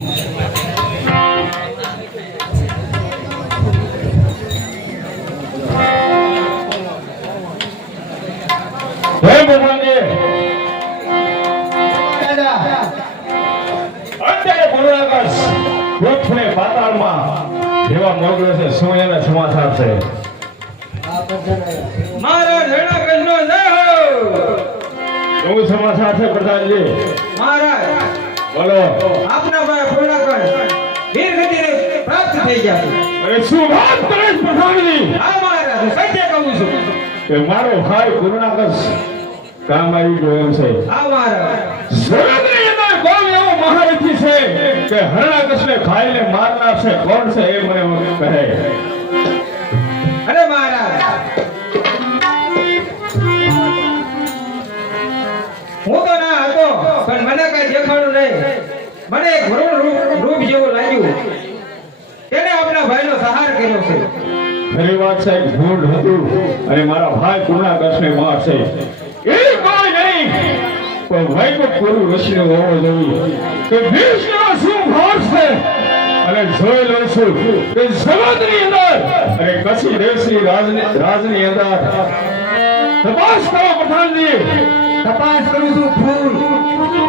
એવા મોગલો છે સોયના સમાચાર છે મારા ઘણા કૃષ્ણો જય હો શું સમાચાર છે પ્રધાનજી? મહારાજ બોલો. આપના ભાઈ પૂર્ણાકર વીર ગતિને પ્રાપ્ત થઈ ગયા છે. અરે શું વાત કરે છે પ્રધાનજી? હા મહારાજ હું સત્ય કહું છું કે મારો ભાઈ પૂર્ણાકર કામ આવી ગયો એમ છે. હા મહારાજ જગતની અંદર કોણ એવો મહારથી છે કે હરણાકશને ખાઈને મારનાર છે? કોણ છે એ મને કહે. અરે મહારાજ હું તો ના હતો પણ મને કઈ દેખાણું નહીં. મને એક વરુણ રૂપ જેવું લાગ્યું. તેને આપણા ભાઈનો સહાર કર્યો છે. ખરી વાત છે. ભૂંડ હતું અને મારા ભાઈ પૂર્ણાકશને મારશે એ કોઈ નહીં પણ વૈકુંઠ પૂરું રસીને હોવો જોઈએ કે વિષ્ણુનો શું ભાવ છે. અને જોઈ લઉં છું કે જગતની અંદર અને કચ્છી દેશની રાજની અંદર તપાસ કરો પ્રધાનજી. તપાસ કરું છું ફૂલ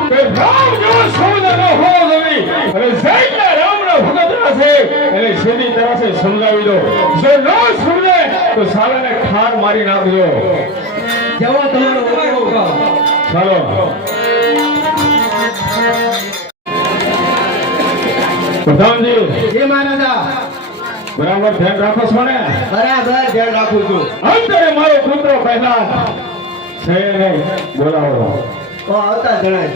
કે રામ જેવો સૌંદર્ય હોવો જોઈએ અને જેટલા રામના ભગતરા છે એને સીધી તરફ સમજાવી દો. જો ન સમજે તો સાલાને ઠાર મારી નાખજો. જવા તમારો ઉપાય ચાલો. પ્રધાનજી જે મહારાજા બરાબર ધ્યાન રાખો છો ને? બરાબર ધ્યાન રાખું છું. અંતરે મારો પુત્ર પહેલા છે નહીં બોલાવો. તો આવતા જણાય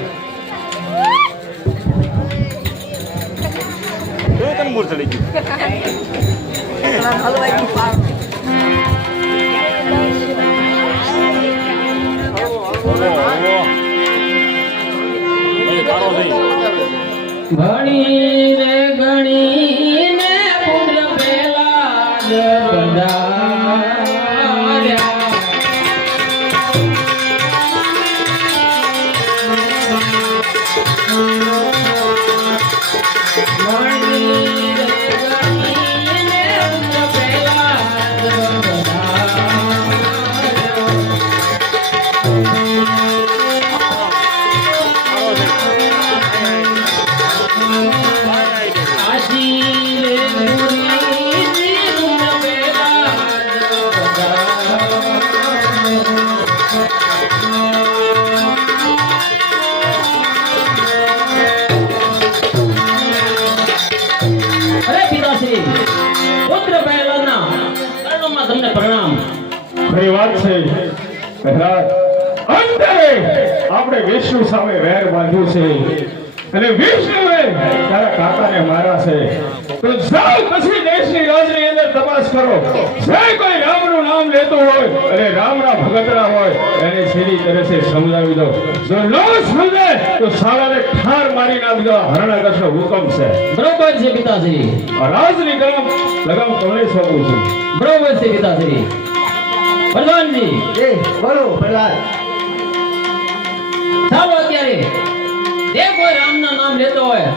ઘણી રે ઘણી ને પુત્ર પેલા બંધાર્યા. ઘણી રે ઘણી ને પુત્ર પેલા ખરી વાત છે. પહેલા અંતરે આપણે વિષ્ણુ સામે વેર બાંધ્યું છે અને વિષ્ણુએ તારા કાકાને મારા છે. તો જાઓ પછી દેશની રાજની અંદર તપાસ કરો. જે કોઈ રામનું નામ લેતું હોય અને રામના ભગતરા હોય એને સીધી તરફે સમજાવી દો. જો ન સમજે તો સાલાને ઠાર મારી નાખજો. હરણાકશનો હુકમ છે. બરોબર છે પિતાશ્રી. આ રાજની લગામ તમને સોંપું છું. બરોબર છે પિતાશ્રી. પ્રધાનજી એ બોલો પ્રહલાદ. ચાલો અત્યારે જે કોઈ રામના નામ લેતો હોય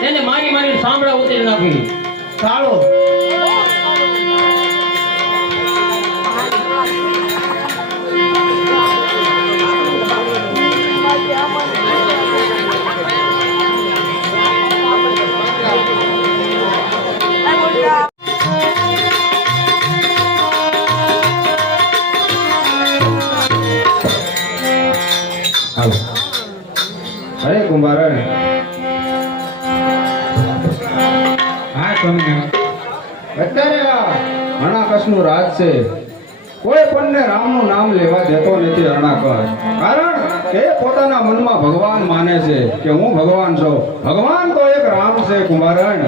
તેને મારી મારી સાંભળા ઉતરી નાખી. ચાલો અરે કુંભારણ હા તમે અત્યારે આ હરણાકશનું રાજ છે. કોઈ પણને રામનું નામ લેવા દેતો નથી હરણાકશ. કારણ કે પોતાના મનમાં ભગવાન માને છે કે હું ભગવાન છું. ભગવાન તો એક રામ છે કુંભારણ.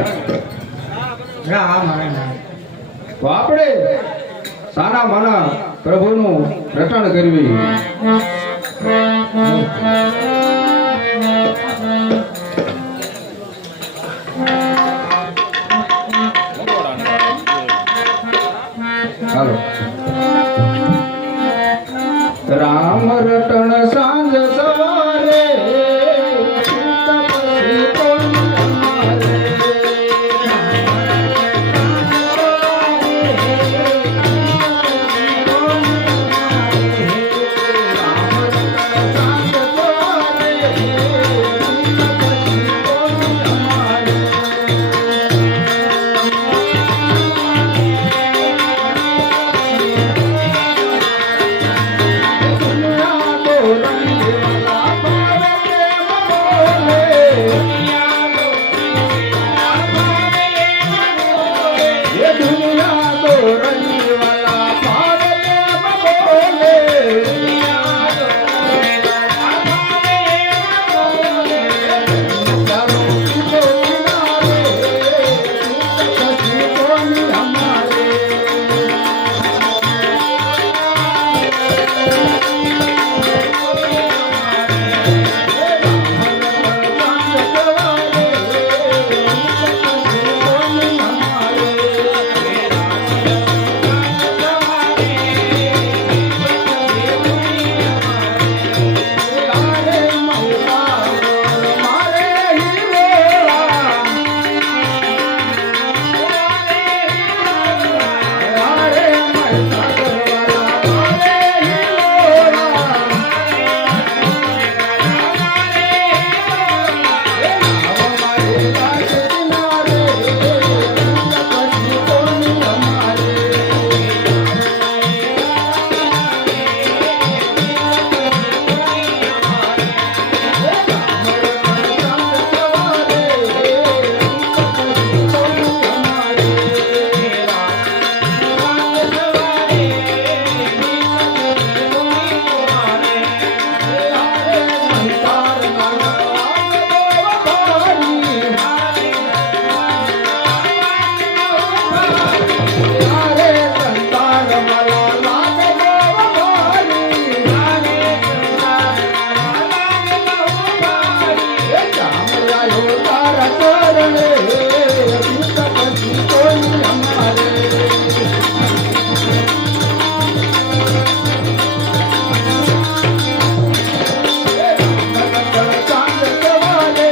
રામ તો આપણે સાના માના પ્રભુનું રટણ કરવી. ચાલો. રામ રટણ સાંજ સવારે તપસ્વી કોણ મારે. મારા ચરણે ગીત પછી કોઈ અમારે ચાંદ સવારે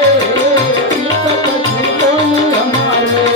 ગીત પછી કોઈ અમારે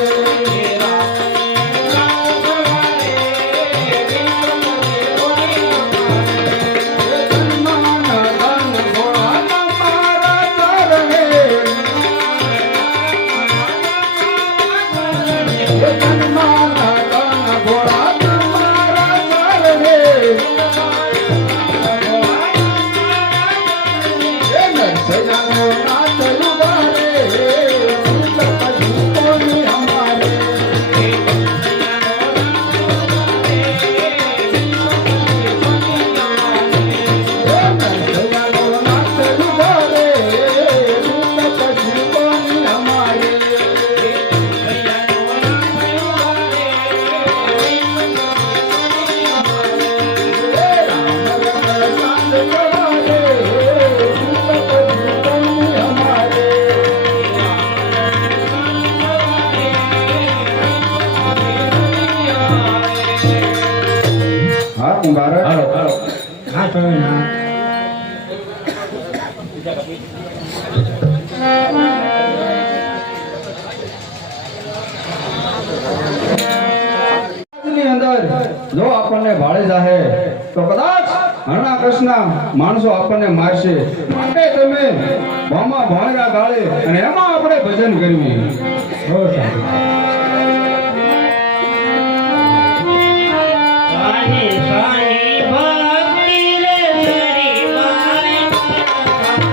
હા તમે ના ની અંદર જો આપણને ભાળે જાહે તો કદાચ હરણા કૃષ્ણ માણસો આપણને મારશે માટે તમે ભામાં ભાણગા ગાળે અને એમાં આપણે ભજન કરવી હો સાહેબ સાની સાની ભક્તિ રે સરી માય કરતા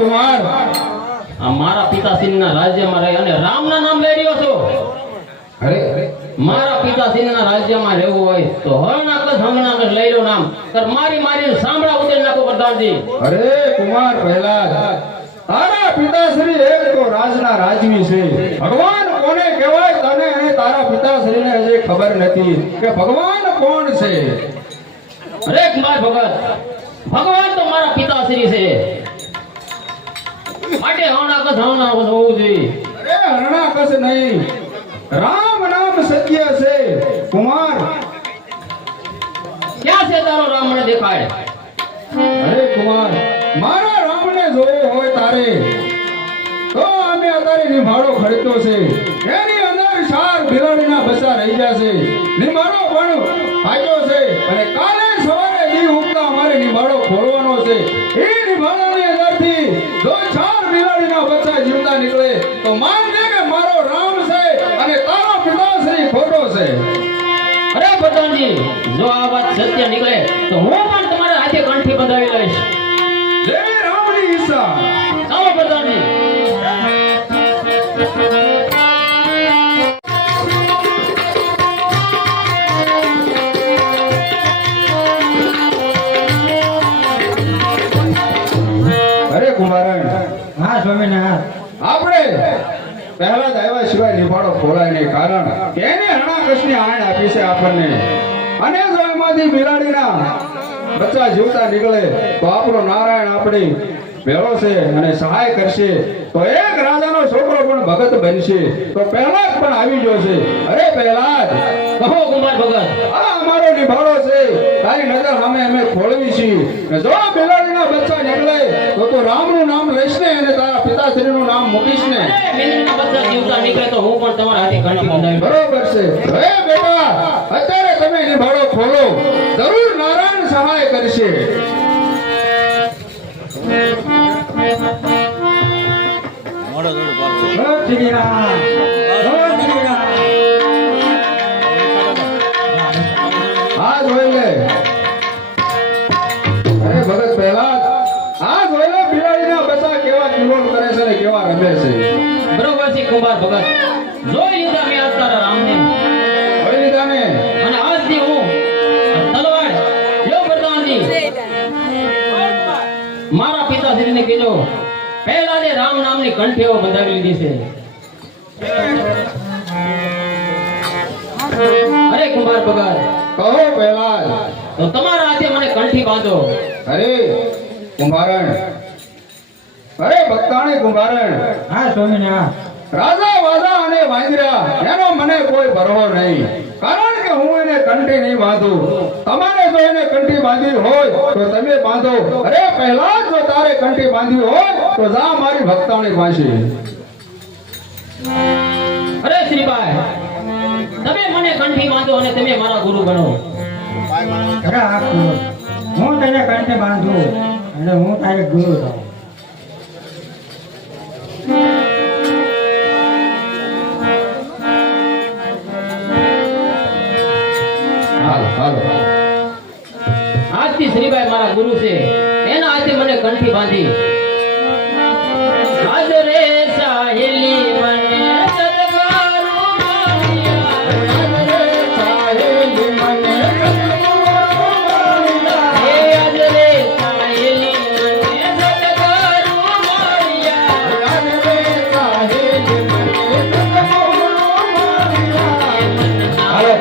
કુમાર. આ મારા પિતાશ્રીના રાજ્યમાં રહી અને રામના નામ લઈ રહ્યો છો. અરે મારા પિતાશ્રીના રાજ્યમાં રહેવું હોય તો હરણાકસ લઈ લો નામ. મારી મારી સાંભળા ઉતરી નાખો પ્રધાનજી. અરે કુમાર પ્રહલાદ, તારા પિતાશ્રી એક તો રાજના રાજવી છે. ભગવાન કોને કહેવાય તને અને તારા પિતાશ્રીને હજી ખબર નથી કે ભગવાન કોણ છે. અરે કુમાર ભગત, ભગવાન તો મારા પિતાશ્રી છે. માટે હરણાકસ હોવું જોઈએ. અરે હરણાકસ નહીં, રામ નામ સત્ય છે. કુમાર, ક્યાં છે તારો રામ મને દેખાય? અરે કુમાર, મારા રામને જોવો હોય તારે તો અમે અત્યારે નિભાડો ખડતો છે. એની અંદર 4 બિલાડીના બચ્ચા રહી ગયા છે. નિભાડો પણ ફાટ્યો છે અને કાલે સવારે દી ઉગતા અમારે નિભાડો ખોલવાનો છે. એ નિભાડાની અંદરથી જો 4 બિલાડીના બચ્ચા જીવતા નીકળે તો માનજે કે મારો રામ છે અને તારો પિતાશ્રી ખોટો છે. અરે પ્રધાનજી, જો આ વાત સત્ય નીકળે તો હું પણ તમારા હાથે કંઠી બંધાવી લઈશ. જય રામની ઈચ્છા. ચાલો પ્રધાનજી. અરે કુમારણ, હા સ્વામિનારાયણ. આપણે પહેલા જ આવ્યા સિવાય નિભાડો ખોલાય નહીં. કારણ કે એને હરણાકસની આણ આપી છે આપણને. અને જો એમાંથી બિલાડીના બચ્ચા જીવતા નીકળે તો આપણો નારાયણ આપણી ભેળો છે અને સહાય કરશે. તો એક રાજાનો છોકરો પણ ભગત બનશે. તો પહેલા જ પણ આવી ગયો છે. અરે પહેલા જ કહો કુમાર ભગત. આ અમારો નિભાડો છે. તારી નજર સામે અમે ખોલવી છીએ. ને જો બિલાડીના બચ્ચા નીકળે તો તું રામનું નામ લઈશ ને અને તારા પિતાશ્રીનું નામ મૂકીશ ને. બિલાડીના બચ્ચા જીવતા નીકળે તો હું પણ તમારા હાથે કંઠી બંધાવી. બરોબર છે. હે બેટા, અત્યારે તમે નિભાડો ખોલો, જરૂર નારાયણ સહાય કરશે. આ જોઈ લે. અરે ભગત પહેલા આ જોઈ લે બિલાડીના બચ્ચા કેવા કિલોલ કરે છે ને કેવા રમે છે. બરોબર છે કુમાર ભગત. જોઈ લીધા મેં આજ તારા રામને. જોઈ લીધા ને. અને આજથી હું આ તલવાર લ્યો પ્રધાનજી. મારા પિતાશ્રીને કીધો પહેલા જે રામ નામની કંઠીઓ બંધાવી લીધી છે. અરે કુમાર ભગત, કહો પહેલા. તો તમારા હાથે મને કંઠી બાંધો. અરે કુંભારણ, અરે ભક્તાણી કુંભારણ, હા સ્વામિનારાયણ. રાજા વાજા અને વાંદરા એનો મને કોઈ ભરવો નહીં. કારણ કે હું એને કંઠી નહીં બાંધું. તમારે જો એને કંઠી બાંધવી હોય તો તમે બાંધો. અરે પહેલા જ જો તારે કંઠી બાંધવી હોય તો જા મારી ભક્તાણી પાસે. અરે શ્રીભાઈ, તમે મને કંઠી બાંધો અને તમે મારા ગુરુ બનો. અરે આ કુંવર, હું તને કંઠે બાંધું અને હું તારે ગુરુ છું. હાલો હાલો. આજથી શ્રીભાઈ મારા ગુરુ છે. એના હાથે મને કંઠી બાંધી. આજ રે સાહેલી મને સદગુરુ માન્યા. આજ રે સાહેલી મને સદગુરુ માન્યા. હે આજ રે સાહેલી મને સદગુરુ માન્યા. આજ રે સાહેલી મને સદગુરુ માન્યા. હાલો.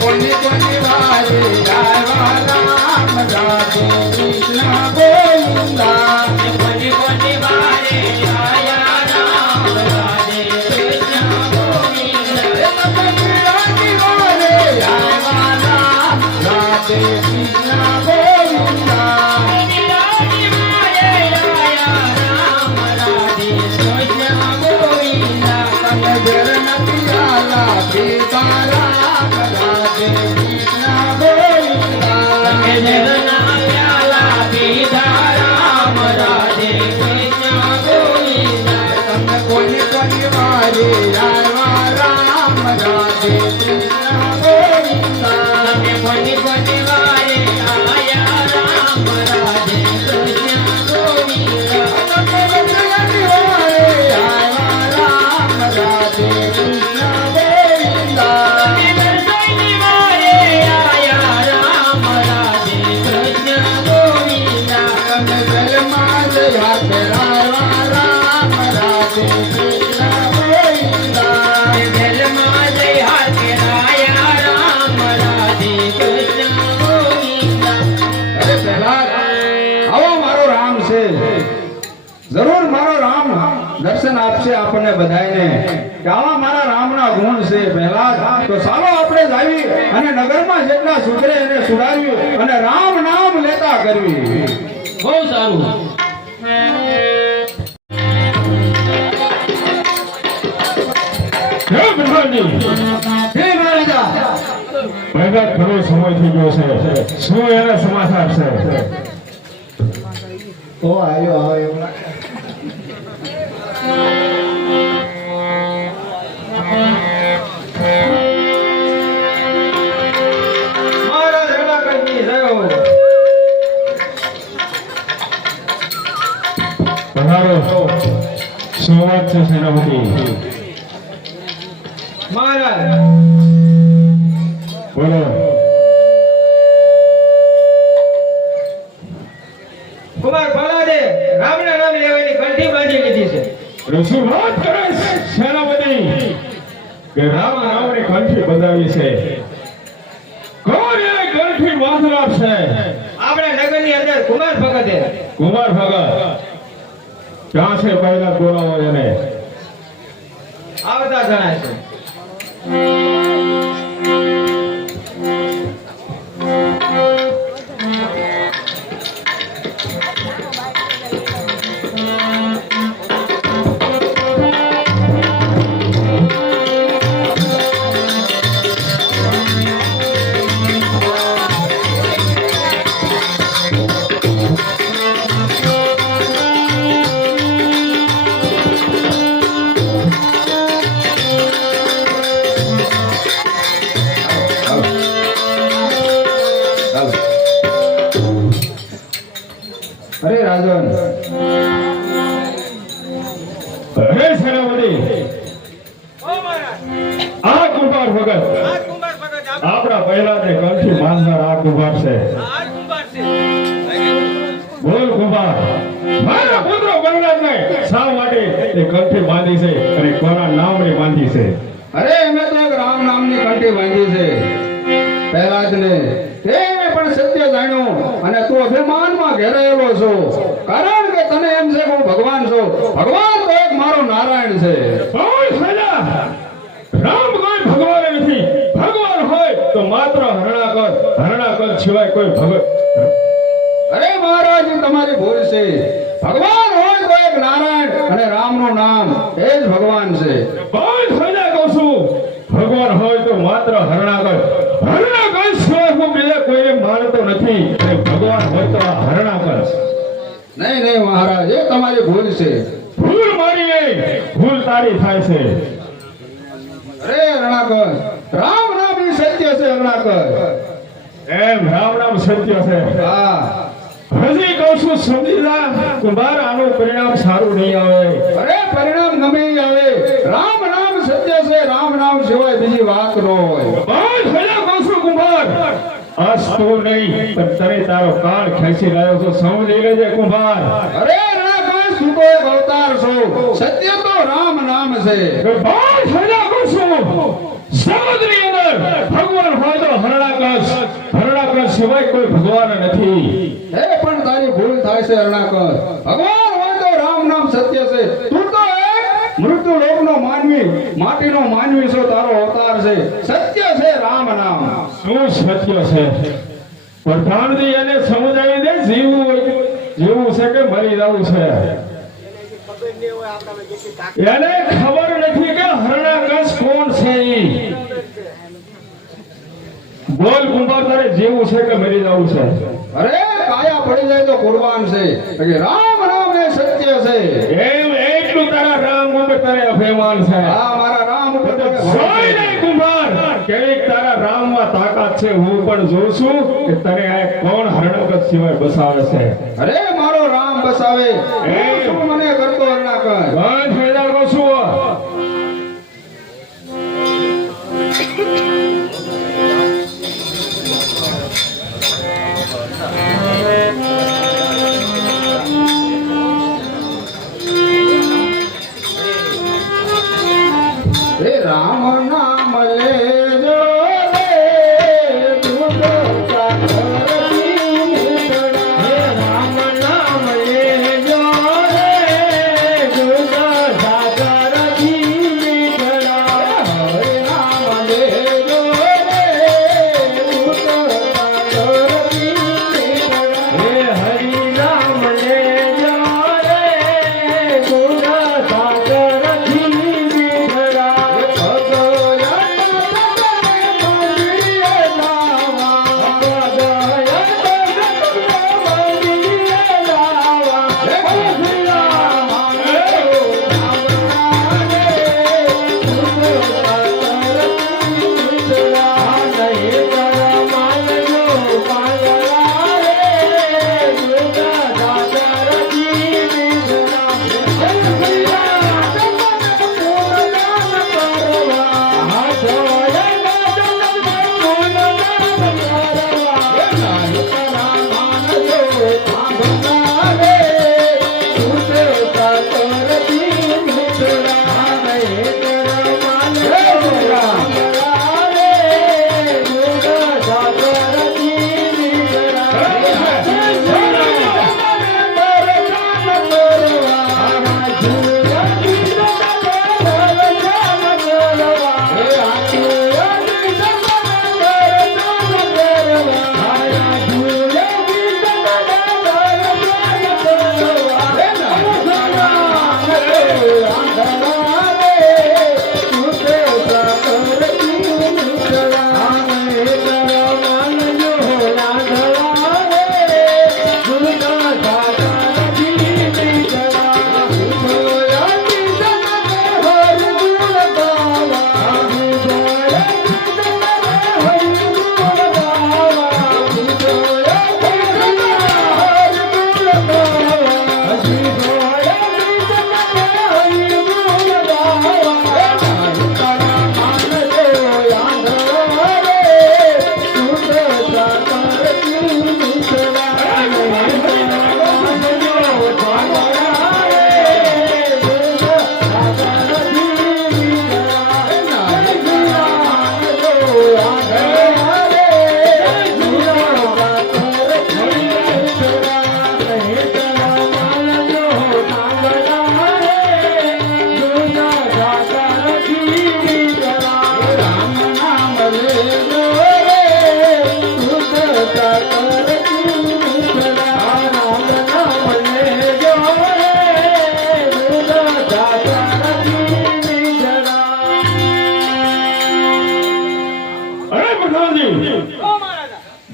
કોની કોની વારે આવ્યા રામ રાધે કૃષ્ણ ગોવિંદા મીરાની વારે આવ્યા રામ રાધે કૃષ્ણ ગોવિંદા તમે ઘેર નથી આલા પિતા રામ રાધે કૃષ્ણ ગોવિંદા તમે કોની કોની વારે આવ્યા રામ રાધે કૃષ્ણ ગોવિંદા મીરાની વારે આવ્યા રામ રાધે કૃષ્ણ ગોવિંદા તમે જલમાં જયા ફેરાવા રામ રાધે કૃષ્ણ ગોવિંદા અરે પહેલા આવો મારો રામ છે જરૂર મારો રામ દર્શન આપશે આપણને બધાયને કે આવા મારા રામના ગુણ છે પહેલા તો ચાલો આપણે જાવી અને નગરમાં જેટલા સુધરે એને સુધારવી અને રામ નામ લેતા કરવી બહુ સારું હે પ્રધાનજી હે મહારાજા પહેલા ઘણો સમય થઈ ગયો છે શું એના સમાચાર છે તો આવ્યો આવે એવું લાગે મહારાજ રણાકંઠની જય હો. પધારો શું વાત છે સેનાપતિ મહારાજ બોલો કુમાર પ્રહલાદે રામના નામ લેવાની કંઠી બાંધી લીધી છે. ઋષિ વાત કરે છે સેનાપતિ કે રામ નામની કંઠી બંધાવી છે કોણ એ કંઠી બાંધનાર છે આપણા નગરની અંદર કુમાર ભગતે કુમાર ભગત ક્યાં છે પહેલા બોલાવો એને આવતા જણાય છે. અરે રાજન અરે સેનાપતિ ઓ મહારાજ આ કુમાર ભગત આ કુમાર ભગત આપણા પહેલા જે કંઠી બાંધનાર આ કુમાર છે આ કુમાર છે. બોલ કુમાર મારા પુત્ર પ્રહલાદને શા માટે એ કંઠી બાંધી છે અને કોના નામની બાંધી છે અરે મેં તો એક રામ નામની કંઠી બાંધી છે પ્રહલાદને તેને પણ સત્ય જાણ્યું અને તું અભિમાનમાં ઘેરાયેલો છો કારણ કે તને એમ છે કે હું ભગવાન છું ભગવાન તો એક મારો નારાયણ છે રામ કોઈ ભગવાન નથી ભગવાન હોય તો માત્ર હરણાકર સિવાય કોઈ ભગત અરે મહારાજ તમારી ભૂલ છે ભગવાન હોય તો એક નારાયણ અને રામનું નામ એ જ ભગવાન છે ભગવાન હોય તો માત્ર હરણાકર સિવાય હું બીજા કોઈને માનતો નથી અને ભગવાન હોય તો આ હરણાકર નહીં મહારાજ એ તમારી ભૂલ છે ભૂલ મારી નહીં ભૂલ તારી થાય છે અરે હરણાકર રામ નામ ઈ સત્ય છે હરણાકર એમ રામ નામ સત્ય છે હા હજી કહું છું સમજી જા કુમાર આનું પરિણામ સારું નહીં આવે અરે પરિણામ ગમે ઈ આવે રામ નામ સત્ય છે રામ નામ સિવાય બીજી વાત ન હોય બસ ભલા કહું છું કુમાર આજ તો નહીં પણ તને તારો કાળ ખેંચી લાયો છો સમજી લેજે કુમાર અરે રામ તું તો એક અવતાર છો સત્ય તો રામ નામ છે. ભાઈ સજા કરશું સમુદ્રની અંદર ભગવાન હોય તો હરણાકશ સિવાય કોઈ ભગવાન નથી. એ પણ તારી ભૂલ થાય છે હરણાકશ. ભગવાન હોય તો રામ નામ સત્ય છે. તું તો એક મૃત્યુ લોકનો માનવી, માટીનો માનવી છો. તારો અવતાર છે. સત્ય છે રામ નામ. શું સત્ય છે? પ્રધાનજી એને સમજાવી દે જીવવું છે કે મરી જવું છે. એને ખબર નથી કે હરણાકશ કોણ છે. બોલ કુંભાર, તારે જીવવું છે કે મરી જવું છે? અરે કાયા પડી જાય તો કુરબાન છે. કે રામ નામ એ સત્ય છે. એટલું તારા રામ ઉપર તારે અભિમાન છે. હા, મારા રામ ઉપર તને ભરોસો જોઈ છે. લે કુંભાર, કેવીક તારા રામમાં તાકાત છે. હું પણ જોઉં છું કે તને આ કોણ હરણાકશ સિવાય બસાવે છે. અરે મારો રામ બસાવે. એ શું મને કરતો હરણાકશ? બંધ થઈ જા કહું છું. રે રામ નામ લેજો રે દૂધ સાગરથી નીકળ્યા. હે રામ નામ લેજો રે દૂધ સાગરથી નીકળ્યા. હરે નામ લેજો રે દૂધ સાગરથી નીકળ્યા. હે હરિ નામ લેજો રે દૂધ સાગરથી નીકળ્યા.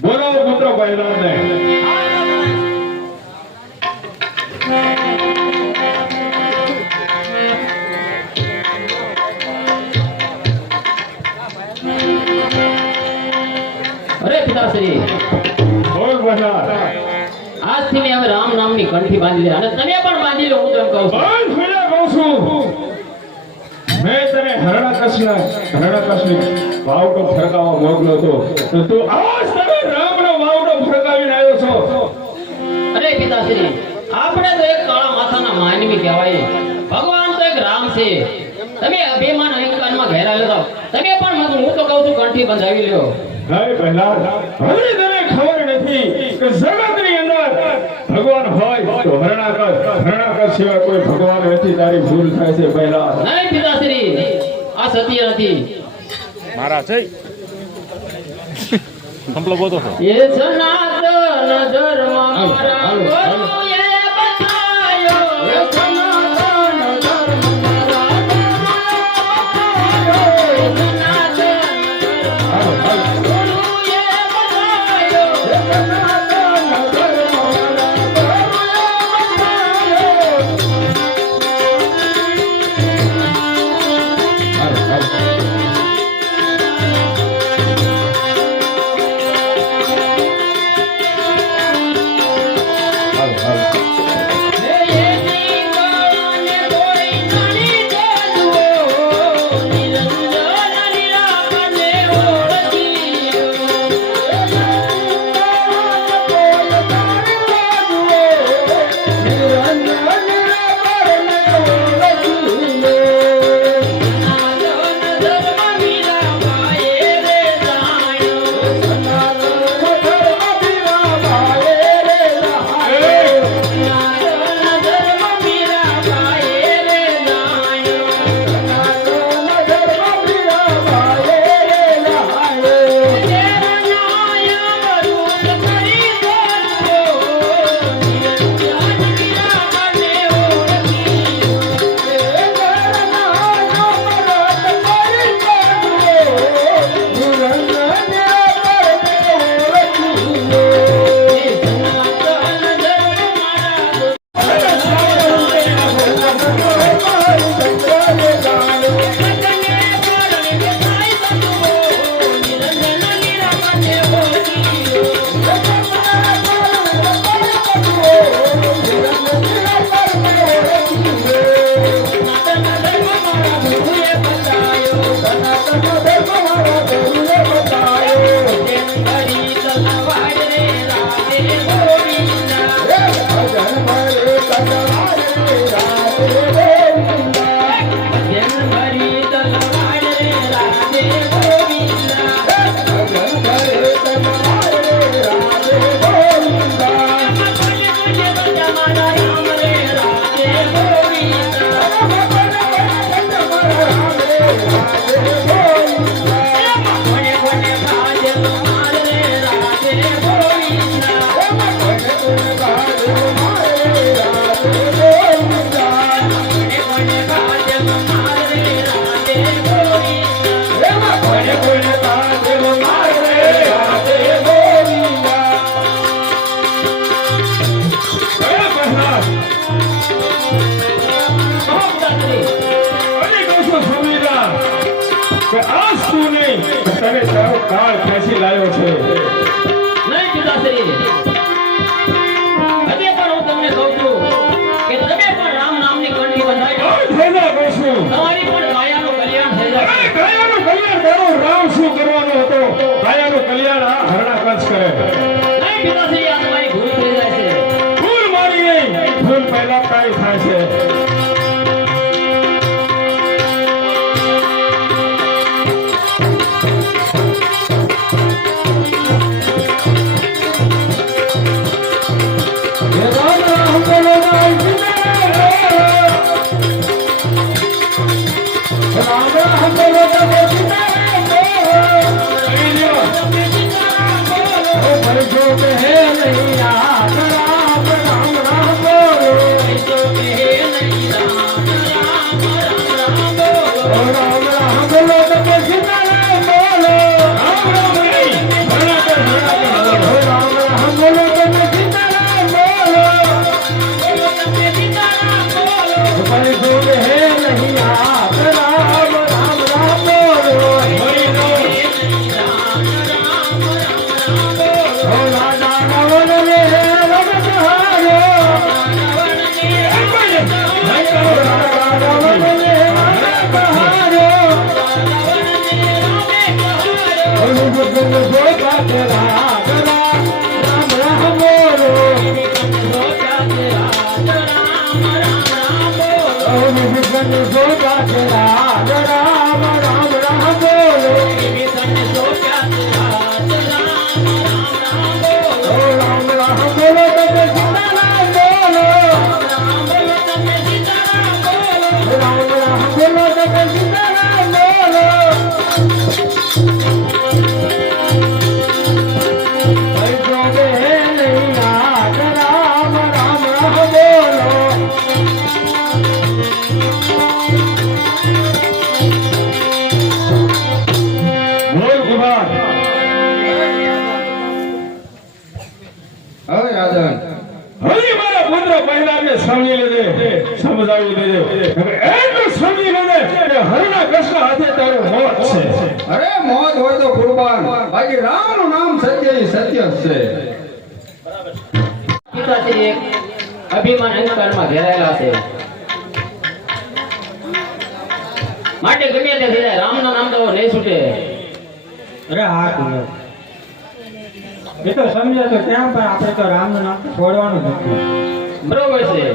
બોલાવો પુત્ર બૈરામને. અરે પિતાશ્રી, બોલ બૈરા. આજથી મેં હવે રામ નામની કંઠી બાંધી દે અને તમે પણ બાંધી લો. હું તો એમ કહું છું. બંધ થઈ કહું છું. મેં તને હરણાકશની વાવડો ફરકાવવા મોકલ્યો હતો, તો તું આજ તને રામનો વાવડો ફરકાવીને આવ્યો છો. અરે પિતાશ્રી, આપણે તો એક કાળા માથાના માનવી કહેવાય. ભગવાન તો એક એક રામ છે. તમે અભિમાન અહંકારમાં ઘેરાયેલા છો. તમે પણ હું તો કહું છું કંઠી બંધાવી લ્યો. હે પ્રહલાદ, હવે તને ખબર નથી કે જગતની અંદર ભગવાન હોય તો હરણાકર સિવાય કોઈ ભગવાન નથી. તારી ભૂલ થાય છે પ્રહલાદ. નહીં પિતાશ્રી, આ સત્ય નથી. મારા છે સંપલો બોતો છો એ સનાતન ધર્મ મારા ગુરુએ બતાયો. એ સનાતન ધર્મ મારા ગુરુએ બતાયો. એ સનાતન ધર્મ ગુરુએ બતાયો. એ સનાતન ધર્મ મારા ગુરુએ બતાયો. કે આ શું નહીં તને તારો કાળ ખેંચી લાવ્યો છે. નહીં પિતાશ્રી, હજી પણ હું તમને કહું છું કે તમે પણ રામ નામની કંઠી બંધાઈ થઈ જાય કશું. તમારી પણ કાયાનું કલ્યાણ થઈ અરે જશે. કાયાનું કલ્યાણ તારો રામ શું કરવાનો હતો? કાયાનું કલ્યાણ આ હરણાકંસ કરે. નહીં પિતાશ્રી, આ તમારી ભૂલ થઈ જાય છે. ભૂલ મારી નહીં, ભૂલ પહેલા તારી થાય છે. તને સોચા છે રાજ રામ રામ રામ બોલો એવી તને સોચ્યા છે રાજ રામ રામ રામ બોલો. રામ રામ બોલો તમે સીતારામ બોલો રામ બોલો તમે સીતારામ બોલો. રામ રામ બોલો તમે સીતારામ બોલો પૈસો દે નહીં રાજ રામ રામ રામ બોલો બોલ કુમાર હવે રાજન હવે મારા પુત્ર પહેલાને સમજી લેજે સમજાવી દેજે હવે એટલું સમજી લેજે કે હરના કૃષ્ણ હાથે તારું મોત છે અરે મોત હોય તો કુરબાન બાકી રામનું નામ સત્ય ઈ સત્ય જ છે. પિતાશ્રી એક અભિમાન અહંકારમાં ઘેરાયેલા છે. માટે ગમે તે થઈ જાય રામનું નામ તો નહીં છૂટે. અરે હા કુંવર. એ તો સમજ્યા તો કેમ પણ આપણે તો રામનું નામ તો છોડવાનું જ નથી. બરોબર છે.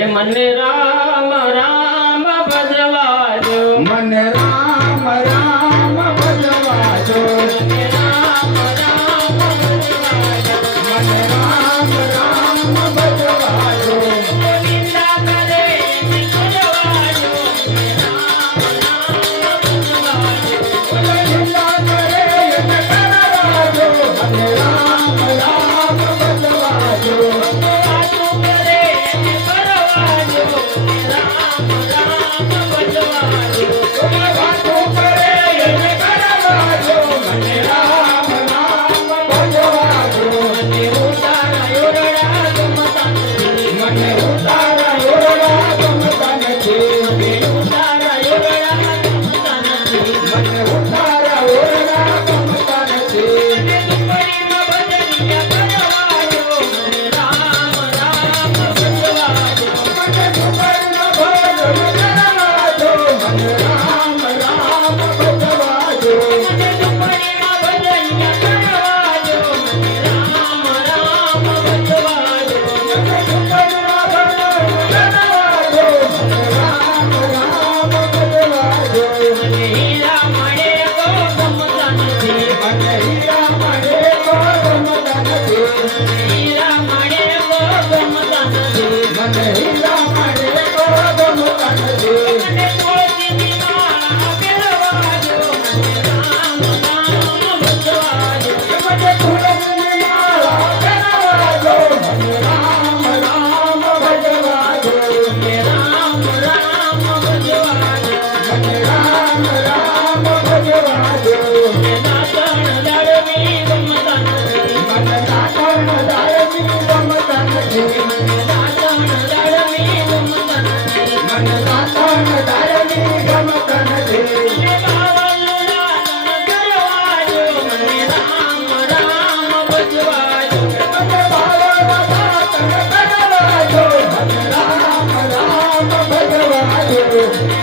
એ મને રામ રામ ભજવાજો. મને રામ રામ ભજવાજો મને રામ રામ ભજવાજો. મને રામ રામ ભજવાજો નિંદા કરે એની ભજવાજો. મને રામ રામ ભજવાજો. લીલા કરે એને કરવાજો મને રામ રામ ભજવાજો વાતું કરે એને ભરવાજો. રામ રામ ભજવાજો. વાતો કરે એને કરવાજો મને રામ રામ ભજવાજો મને ઉતારા યોરડા ગમતા નથી. મને ઉતારા યોરડા ગમતા નથી મને ઉતારા યોરડા ગમતા નથી. મને ઉતારા યોરડા ગમતા નથી મને દુપડીમાં બદલિયા ભરવાજો. મને રામ રામ ભજવાજો. મને દુપડીનો ભજન કરવાજો મને રામ રામ ભજવાજો મને દુપડીમાં બદલિયા ભરવાજો. મને રામ રામ ભજવાજો. મને દુપડીનો ભજન કરવાજો મને રામ રામ ભજવાજો મને હીરા મળે તો ગમતા નથી. મને હીરા મળે તો ગમતા નથી હીરા મળે તો ગમતા નથી. મને હીરા મળે તો ગમતા નથી મને તુલસીની માળા પહેરવાજો. મને રામ રામ ભજવાજો. મને ફૂલની માળા પહેરવાજો મને રામ રામ ભજવાજો મને રામ રામ ભજવાજો. મને રામ રામ ભજવાજો મને દાતણ દાડમી ગમતા નથી. મને દાતણ દાળની ગમતા નથી મને દાતણ દાડમી ગમતા નથી. મને દાતણ દાળની ગમતા નથી મને બાવળનું દાતણ કરવાજો. મને રામ રામ ભજવાજો. મને બાવળના દાતણ કરવાજો મને રામ રામ ભજવાજો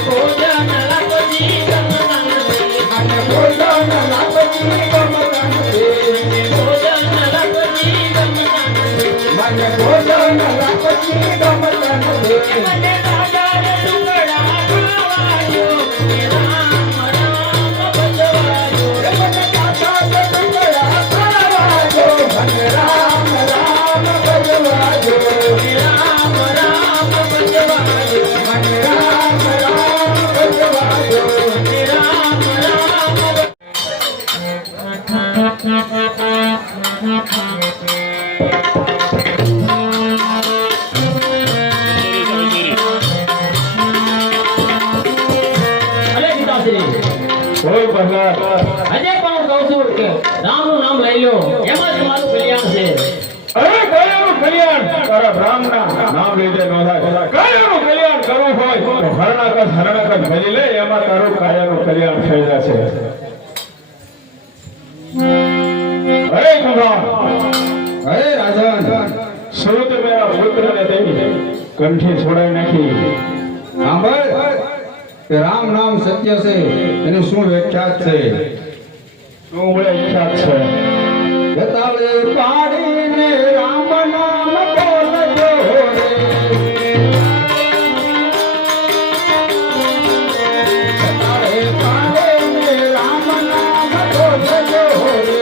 ભોજન લાપસી ગમતા નથી. મને ભોજન લાપસી ગમતા નથી ભોજન લાપસી ગમતા નથી. મને ભોજન લાપસી ગમતા નથી મને દાદાર ટુકડા ખાવાજો. મને રામ રામ ભજવાજો. મને દાતા ટુકડા ખાવાજો મને રામ રામ ભજવાજો મને રામ રામ ભજવાજો. મને રામ રામ ભજવાજો મને રામ રામ અરે પિતાશ્રી, બોલ પ્રહલાદ આજે પણ હું કહું છું કે રામનું નામ લઈ લો એમાં જ મારું કલ્યાણ છે. અરે કયાનું કલ્યાણ તારા બ્રાહ્મણા નામ લીધે નો થાય કયાનું કલ્યાણ કરવું હોય તો હરણાકત ભજી લે એમાં તારું કાયાનું કલ્યાણ થઈ જશે અરે કુમાર હે રાજન શું તમે આ પુત્રને તેની કંઠી છોડાઈ નાખી સાંભળ કે રામ નામ સત્ય છે એની શું વ્યાખ્યા છે શું મળે ઈચ્છા છે તાળે પાડીને રામ નામ બોલજો રે તાળે પાડીને રામ નામ બોલજો રે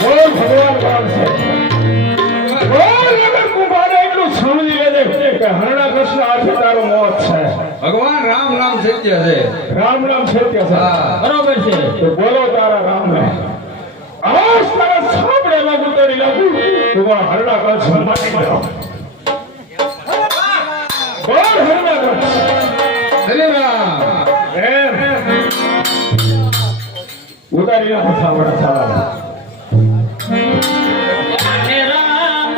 બોલ ભગવાન કોણ છે બોલ નગર કુંભારે એટલું સમજી લેજે કે હરણા કૃષ્ણ આજે તારું મોત છે ભગવાન રામ નામ સત્ય છે રામ નામ સત્ય છે હા બરોબર છે તો બોલો તારા રામને આવાજ તારા સાંભળેલા ઉતરી લાગુ તું હરણા કૃષ્ણ મારી ગયો બોલ હરણા કૃષ્ણ હરે રામ એમ ઉતારી નાખો સાંભળા સારા રામ રામ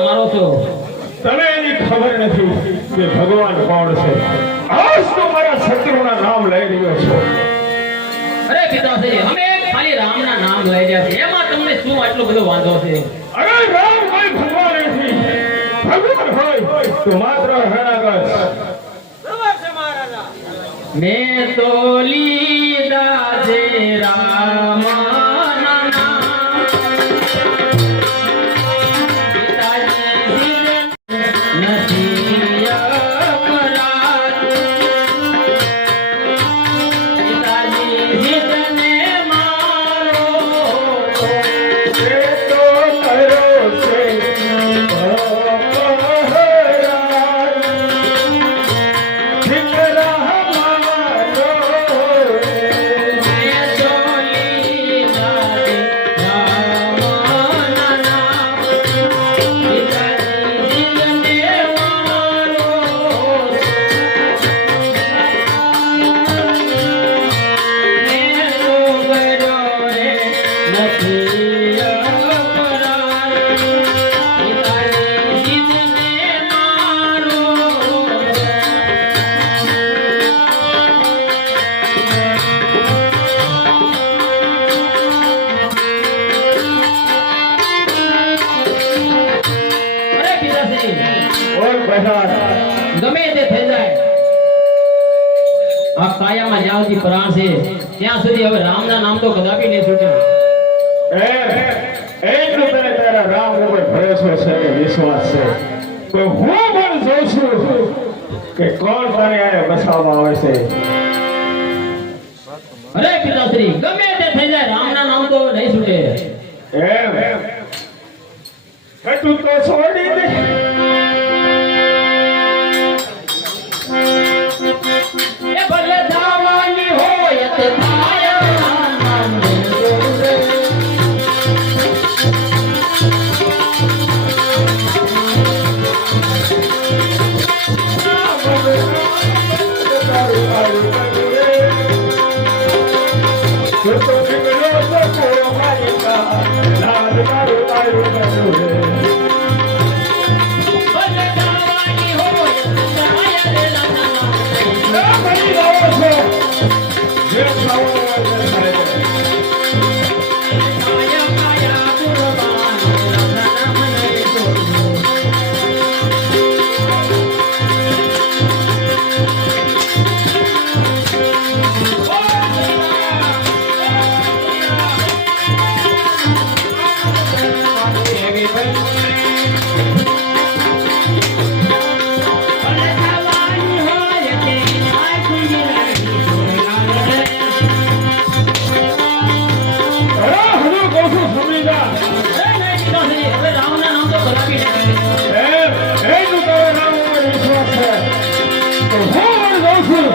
ભજવાજો તને એની ખબર નથી કે ભગવાન કોણ છે આજ તો મારા શત્રુના નામ લઈ રહ્યો છો અરે પિતાશ્રી અમે ખાલી રામના નામ લઈ રહ્યા છે એમાં તમને શું આટલો બધો વાંધો છે અરે રામ કોઈ ભગવાન નથી ભગવાન હોય તો માત્ર હરણાગત મેં તો લીધા છે રામના નામ પિતાજી નથી અપરાધ આ કાયામાં જ્યાં સુધી પ્રાણ છે ત્યાં સુધી હવે રામના નામ તો કદાપી નહીં છૂટે. એટલું તને તારા રામ ઉપર ભરોસો છે, વિશ્વાસ છે. તો હું પણ જોઉં છું કે કોણ તારે આ બસાવવા આવે છે. અરે પિતાશ્રી, ગમે તે થઈ જાય રામના નામ તો નહીં છૂટે. એમ તું તો છોડી દે. એ ભલે થવાની હોય તે થાય, નામ લેવું રે. ભલે થવાની હોય તે થાય રે રામના નામ. કાયા કાયા કુરબાન, રામના નામ નહીં છોડવું. ભલે થવાની હોય તે થાય, ખુશી લાગી રે. હવે કહું છું સમજી જા. હવે રામના નામ તો કદાપી નહીં. એટલું તારા રામ ઉપર વિશ્વાસ છે. તો હું પણ જોઉં છું.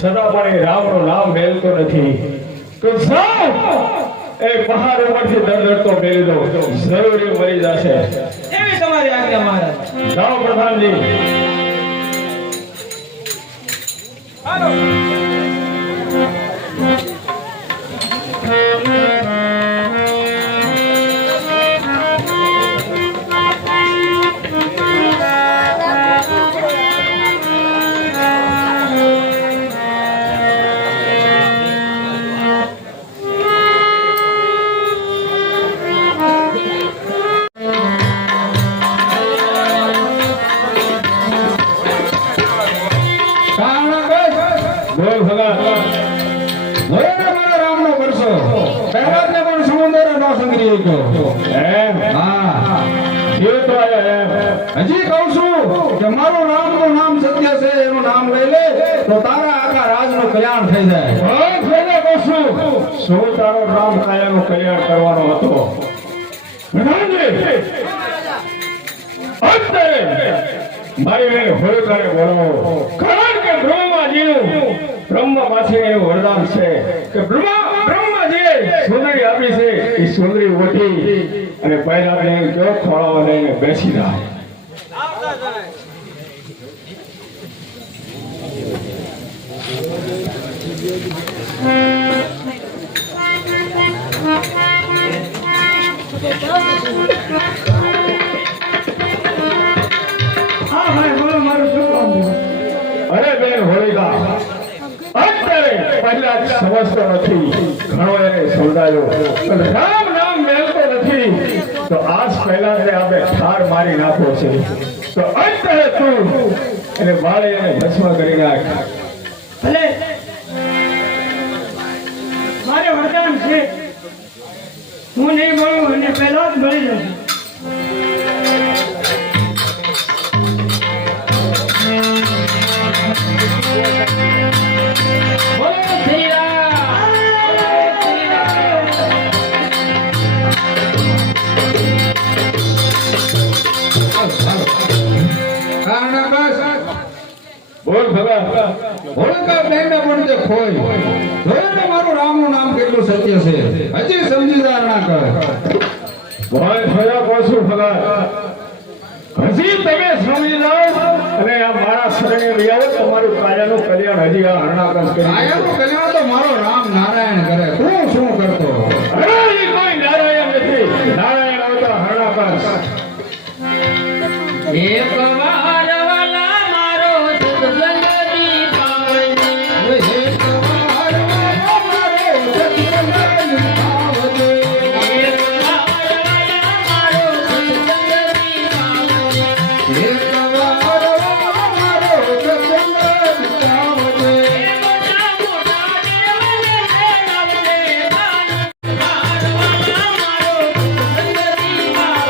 સદા પણ એ રામનું નામ મેલતો નથી. તો જાઓ એ પહાડ ઉપરથી દરદરતો મેલી દો, જરૂરી મરી જશે. એવી તમારી આજ્ઞા મહારાજ. જાઓ પ્રધાનજી. હાલો. બોલ ભગવાન. હવે મારા રામનો કરશો. પહેલાને પણ સમુદ્ર નો સંગ્રહી ગયો. એમ હા, જીવ તો આયા એમ. હજી કહું છું કે મારું રામનું નામ સત્ય છે, એનું નામ લઈ લે તો તારા આખા રાજનું કલ્યાણ થઈ જાય. હા, ફેરે કહું છું. શું તારો રામ કાયાનું કલ્યાણ કરવાનો હતો? પ્રધાનજી, અત્યારે મારી બેન હોલિકાને બોલાવો. કારણ કે બ્રહ્મામાંથી એવું વરદાન છે કે બ્રહ્માજીએ સુંદરી આપી છે. એ સુંદરી ઉઠી અને પહેલા એને કયો ખોળાવા લઈને બેસી જાય. અરે બેન હોલિકા, અત્યારે પહેલા જ સમજતો નથી, ઘણો એને સમજાયો, પણ રામ નામ મેલતો નથી. તો આજ પહેલા આપણે ઠાર મારી નાખો છે. તો અત્યારે તું એને બાળી અને ભસ્મ કરી નાખ. ભલે મારે વરદાન છે, હું નહીં મળું અને પહેલા જ મળી જશે. બોલો શ્રી રામ. બોલ ભગવાન. હોલિકા બેનને પણ તે ખોઈ. જોયું ને મારું રામનું નામ કેટલું સત્ય છે. હજી સમજીદાર ના કર. ભય થયા પાછું ભગવાન. હજી તમે સમજી જાઓ અને આ મારા શરણે લઈ આવો તમારું કાયાનું કલ્યાણ હજી આ હરણાકંસ કરી કાયાનું કલ્યાણ તો મારો રામ નારાયણ કરે, તું શું કરતો? અરે એ કોઈ નારાયણ નથી, નારાયણ આવતા હરણાકંસ. એક વાર વાલા મારો સદગતી પાવને એક વાર મારો સત્સંગની પાવને. એક વાર વાલા મારો સદગતી પાવને એક વાર મારો સત્સંગની પાવને. મોટા મોટા દેવને આવને બાન વાર વાલા મારો સદગતી પાવને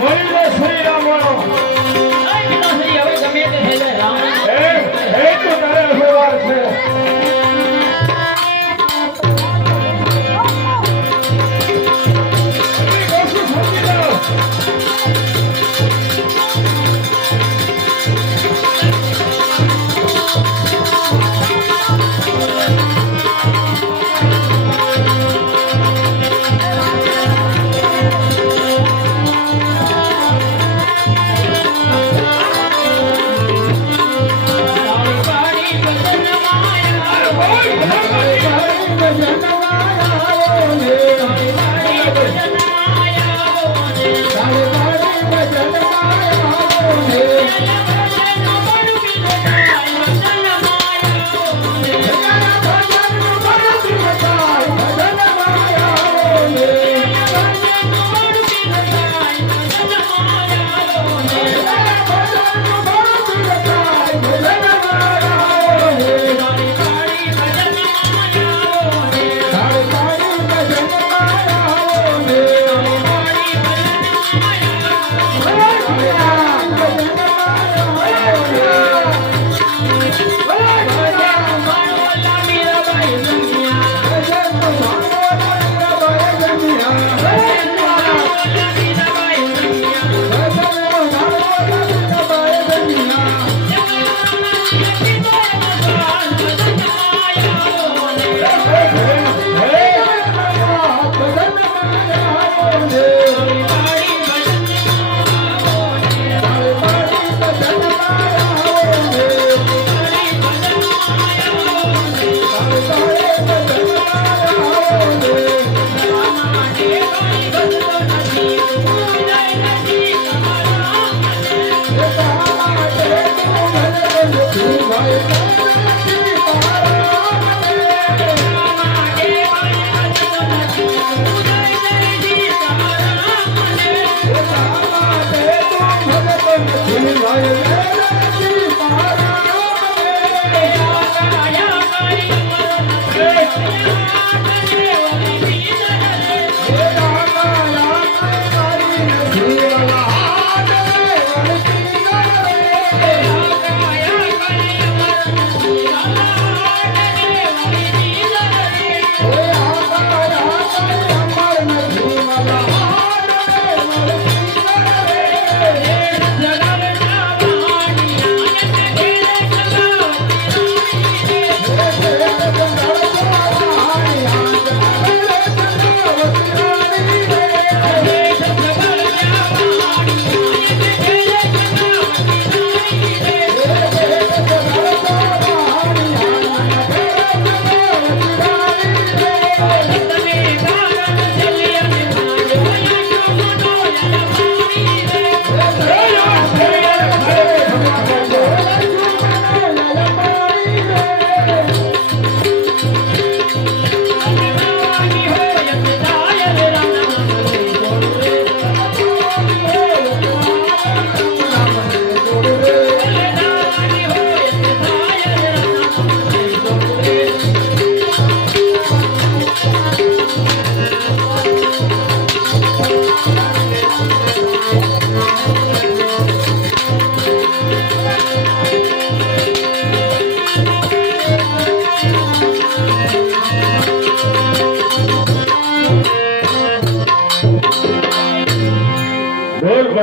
મળી લે શ્રી રામ વાળો. એ તો તારે અસવાર છે. તમે કશું સમજી લો.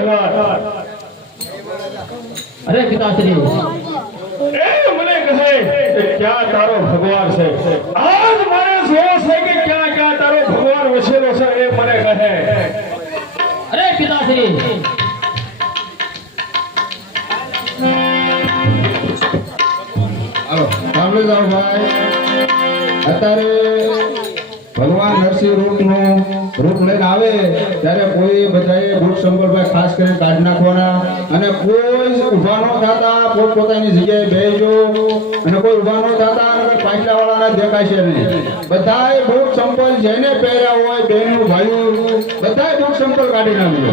ભગવાન અરે પિતાશ્રી એ મને કહે કે ક્યાં તારો ભગવાન છે આજ મારે જોવો છે કે ક્યાં ક્યાં તારો ભગવાન વસેલો છે એ મને કહે અરે પિતાશ્રી હાલો સાંભળી જાઓ ભાઈ અત્યારે ભગવાન નરસિંહ રૂપ લઈને આવે ત્યારે કોઈ બધાએ વૃક્ષ સંબળભાઈ ખાસ કરીને કાઢી નાખવાના અને કોઈ ઊભા ન થતા પોતપોતાની જગ્યાએ બેસજો અને કોઈ ઊભા ન થતા અને પાછલા વાળાને દેખાશે નહીં બધાએ બૂટ સંપલ જેને પહેર્યા હોય બહેનો ભાઈઓ બધાએ બૂટ સંપલ કાઢી નાખજો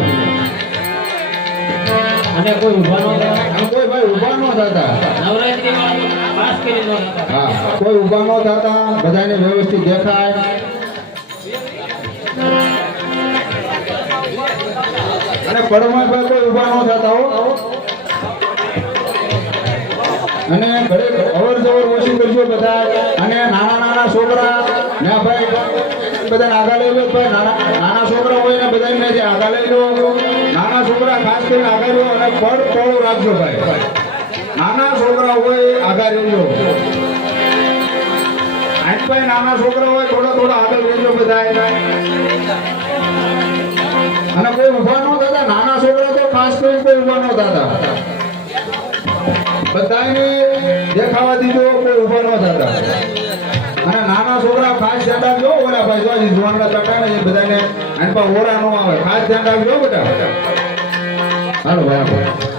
અને કોઈ ઊભા ન થાય અને કોઈ ભાઈ ઊભા ન થતા નવરાત્રી ખાસ કરી ન થતા હા કોઈ ઊભા ન થતા બધાને વ્યવસ્થિત દેખાય અને પડમાં કોઈ ઊભા ન થતા હો અને ઘરે અવર જવર ઓછી કરજો બધા અને નાના છોકરા ને ભાઈ બધાને આગળ લઈ લો ભાઈ નાના છોકરા હોય ને બધાને આગળ લઈ લો નાના છોકરા ખાસ કરીને આગળ લો અને પડ પોળું રાખજો ભાઈ નાના છોકરા હોય આગળ રહેજો આજ ભાઈ નાના છોકરા હોય થોડા આગળ રહેજો બધા અને કોઈ ઊભા ન થતા નાના છોકરા તો ખાસ કરીને કોઈ ઊભા ન થતા બધાને દેખાવા દીધો કોઈ ઊભા ન થતા અને નાના છોકરા ખાસ ધ્યાન રાખજો ઓલા ભાઈ જોજી જુવાનના ચટા ને એ બધાને આન પર ઓરા ન આવે ખાસ ધ્યાન રાખજો બેટા હાલો ભાઈ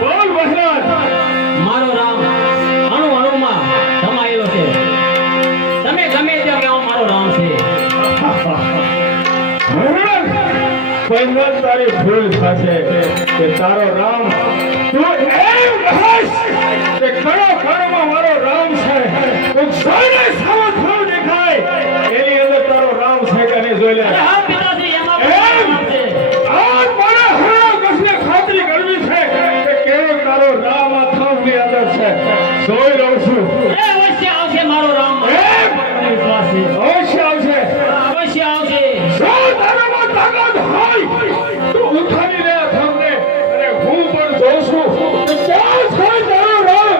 બોલ મહારાજ મારો રામ અણુ અણુમાં સમાયેલો છે તમે ગમે ત્યાં કહો મારો રામ છે મહારાજ કોઈ તારી ભૂલ થશે કે તારો રામ તું એમ કહેશ કે કણો કણોમાં મારો રામ છે તું જોઈને સાવ થાવ દેખાય એની અંદર તારો રામ છે કે નહીં જોઈ લે અરે હા પિતાશ્રી એમાં પણ મારો રામ છે આજ મારે હરા કસને ખાતરી કરવી છે કે કેવો તારો રામ આ થાવની અંદર છે જોઈ રહું છું અરે અવશ્ય આવશે મારો રામ એમ? મને વિશ્વાસ છે અવશ્ય આવશે અવશ્ય આવશે જો તારામાં તાકાત હોય તો ઉઠાવી લે આ થાવને અને હું પણ જોઉં છું કે ક્યાં છે તારો રામ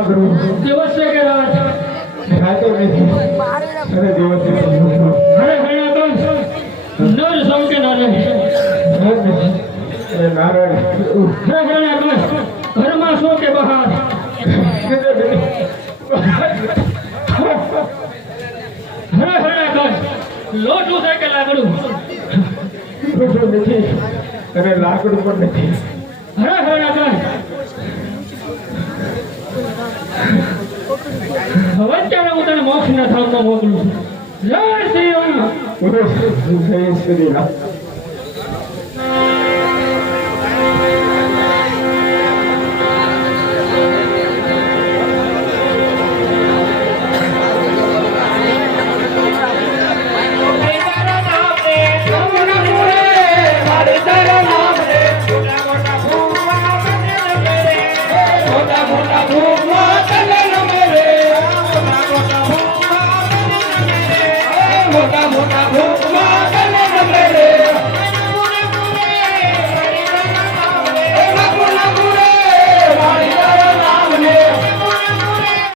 હા ગુરુ દિવસ છે કે રાત રાતે નથી અરે દિવસ અરે ભણ્યા તો નર સૌ કે નારે નારાયણ અરે ભણ્યા તો ઘરમાં શો કે બહાર અરે ભણ્યા તો લોટું છે કે લાકડું કશું નથી અને લાકડું પણ નથી અરે ભણ્યા તો હવે ત્યારે હું તને મોક્ષના ધામમાં મોકલું છું જય શ્રી રામ જય શ્રી રામ મોટા મોટા ભૂખ